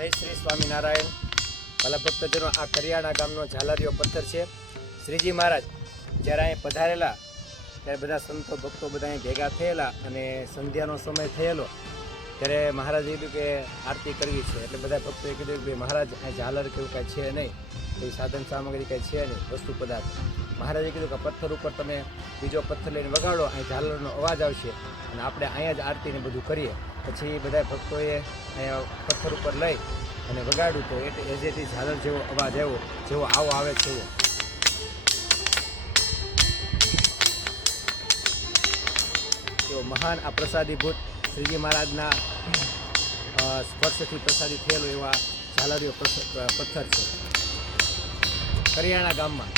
જય શ્રી સ્વામિનારાયણ. ભલા ભક્તજનો, આ કરિયાણા ગામનો ઝાલરિયો પથ્થર છે. શ્રીજી મહારાજ જ્યારે અહીં પધારેલા ત્યારે બધા સંતો ભક્તો બધા અહીં ભેગા થયેલા અને સંધ્યાનો સમય થયેલો ત્યારે મહારાજે કીધું કે આરતી કરવી છે. એટલે બધા ભક્તોએ કીધું કે મહારાજ અહીં ઝાલર કે એવું કાંઈ છે નહીં, કોઈ સાધન સામગ્રી કાંઈ છે નહીં, વસ્તુ પદાર્થ. મહારાજે કીધું કે પથ્થર ઉપર તમે બીજો પથ્થર લઈને વગાડો, અહીં ઝાલરનો અવાજ આવશે અને આપણે અહીંયા જ આરતીને બધું કરીએ. પછી બધા ભક્તોએ અહીંયા પથ્થર ઉપર લઈ અને વગાડ્યું તો એઝ ઇટ ઇઝ ઝાલર જેવો અવાજ આવ્યો, જેવો આવો આવે છે એવો. એવો મહાન આ પ્રસાદીભૂત શ્રીજી મહારાજના સ્પર્શથી પ્રસાદી થયેલો એવા ઝાલરિયો પથ્થર છે કરિયાણા ગામમાં.